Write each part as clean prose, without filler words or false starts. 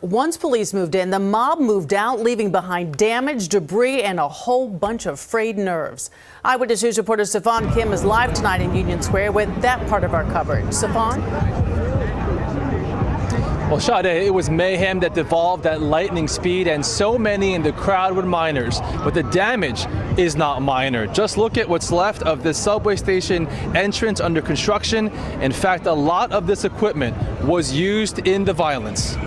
Once police moved in, the mob moved out, leaving behind damage, debris, and a whole bunch of frayed nerves. Eyewitness News reporter Stefan Kim is live tonight in Union Square with that part of our coverage. Stefan? Well, Sade, it was mayhem that devolved at lightning speed, and so many in the crowd were minors. But the damage is not minor. Just look at what's left of this subway station entrance under construction. In fact, a lot of this equipment was used in the violence.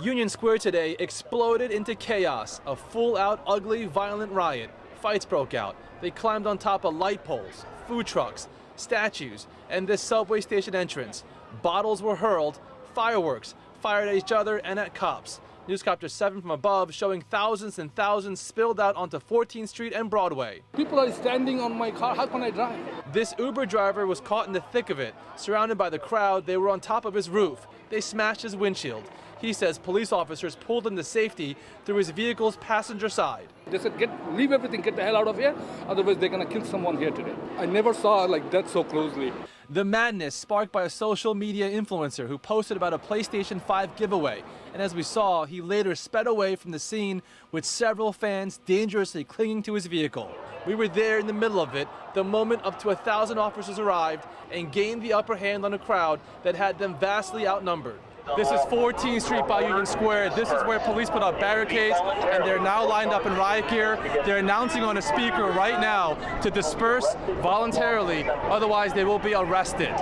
Union Square today exploded into chaos. A full-out, ugly, violent riot. Fights broke out. They climbed on top of light poles, food trucks, statues, and this subway station entrance. Bottles were hurled, fireworks fired at each other and at cops. Newscopter 7 from above showing thousands and thousands spilled out onto 14th Street and Broadway. People are standing on my car. How can I drive? This Uber driver was caught in the thick of it. Surrounded by the crowd, they were on top of his roof. They smashed his windshield. He says police officers pulled him to safety through his vehicle's passenger side. They said, leave everything, get the hell out of here. Otherwise, they're going to kill someone here today. I never saw like that so closely. The madness sparked by a social media influencer who posted about a PlayStation 5 giveaway. And as we saw, he later sped away from the scene with several fans dangerously clinging to his vehicle. We were there in the middle of it, the moment up to 1,000 officers arrived and gained the upper hand on a crowd that had them vastly outnumbered. This is 14th Street by Union Square. This is where police put up barricades, and they're now lined up in riot gear. They're announcing on a speaker right now to disperse voluntarily, otherwise they will be arrested.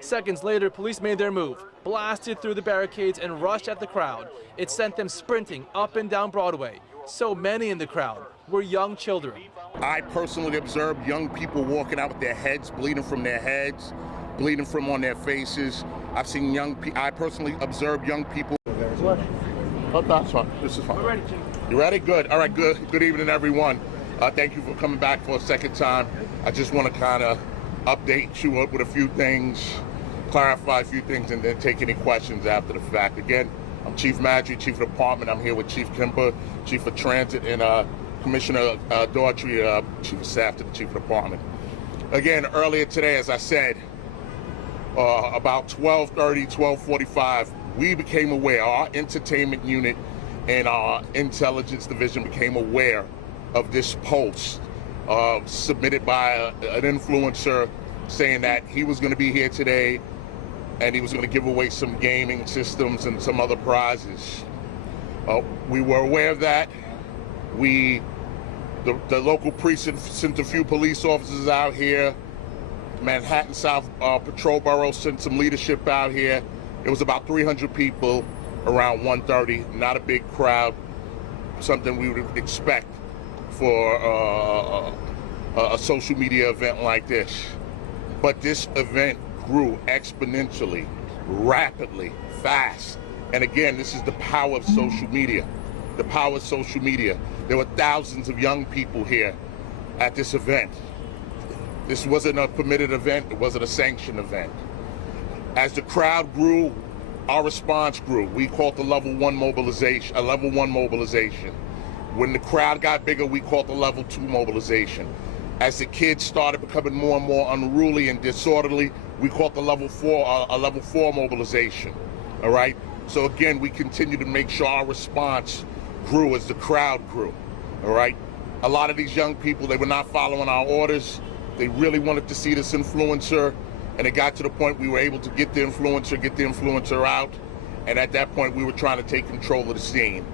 Seconds later, police made their move, blasted through the barricades and rushed at the crowd. It sent them sprinting up and down Broadway. So many in the crowd were young children. I personally observed young people walking out with their heads bleeding from their heads, bleeding from on their faces. I've seen I personally observed young people. Oh, that's fine. This is fine. We're ready, Jim. You ready? Good. All right, good. Good evening, everyone. Thank you for coming back for a second time. I just want to kind of update you with a few things, clarify a few things, and then take any questions after the fact. Again, I'm Chief Madry, Chief of Department. I'm here with Chief Kimber, Chief of Transit, and Commissioner Daughtry, Chief of Staff to the Chief of Department. Again, earlier today, as I said, about 12:30, 12:45, we became aware, our entertainment unit and our intelligence division became aware of this post submitted by an influencer saying that he was going to be here today and he was going to give away some gaming systems and some other prizes. We were aware of that. The local precinct sent a few police officers out here. Manhattan South Patrol Bureau sent some leadership out here. It was about 300 people around 1:30, not a big crowd, something we would expect for a social media event like this. But this event grew exponentially, rapidly, fast. And again, this is the power of social media. The power of social media. There were thousands of young people here at this event. This wasn't a permitted event, it wasn't a sanctioned event. As the crowd grew, our response grew. We called the level 1 mobilization, a level 1 mobilization. When the crowd got bigger, we called the level 2 mobilization. As the kids started becoming more and more unruly and disorderly, we called the level 4, a level 4 mobilization, all right? So again, we continue to make sure our response grew as the crowd grew, all right? A lot of these young people, they were not following our orders. They really wanted to see this influencer, and it got to the point we were able to get the influencer out, and at that point we were trying to take control of the scene.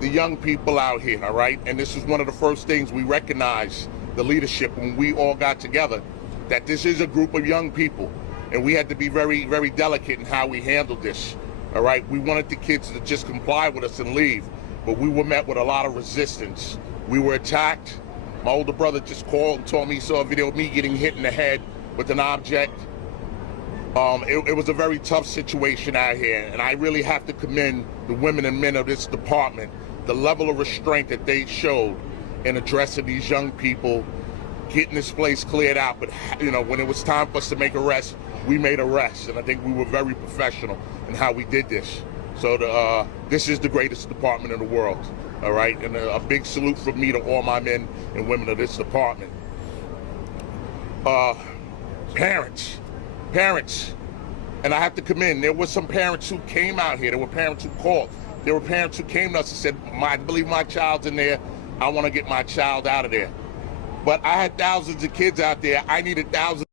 The young people out here, all right, and this is one of the first things we recognized, the leadership, when we all got together, that this is a group of young people, and we had to be very, very delicate in how we handled this, all right? We wanted the kids to just comply with us and leave, but we were met with a lot of resistance. We were attacked. My older brother just called and told me he saw a video of me getting hit in the head with an object. It was a very tough situation out here, and I really have to commend the women and men of this department, the level of restraint that they showed in addressing these young people, getting this place cleared out. But you know, when it was time for us to make arrests, we made arrests, and I think we were very professional in how we did this. So this is the greatest department in the world. All right, and a big salute from me to all my men and women of this department. Parents, And I have to commend. There were some parents who came out here. There were parents who called. There were parents who came to us and said, I believe my child's in there. I want to get my child out of there. But I had thousands of kids out there. I needed thousands.